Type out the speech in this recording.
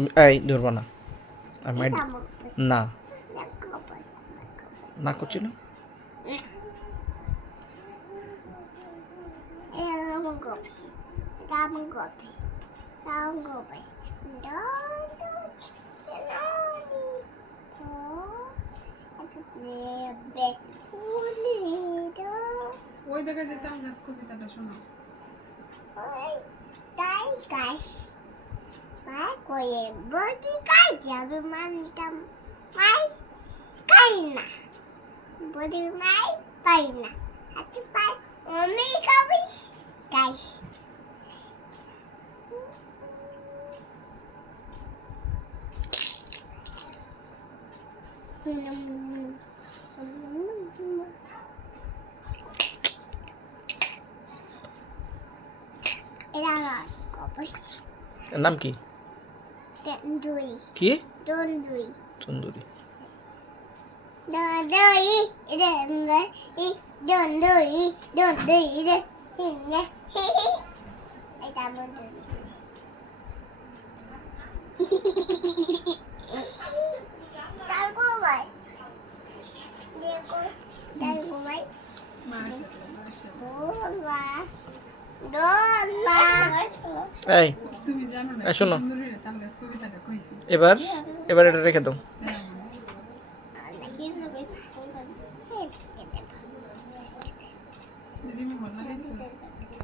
তুমি এই ধরবা না আমি না না করছি না ওই দেখা যেতাম গাছ কবিতাটা শোনা বলছি কাজ যাবে মানতাম মাই কাই না বলি মাই পাই না হাতে পাই আমি কাবিস গাইস এরা কবস এর নাম কি তন্দুরি কি তন্দুরি তন্দুরি তন্দুরি তন্দুরি তন্দুরি এটা বন্ধু তালগো ভাই দেখো তালগো ভাই দোলা দোলা এই তুমি জানো না শোনো সুন্দরী তাল গাছ কবিতাটা কইছি এবার এবার এটা রেখে দাও হ্যাঁ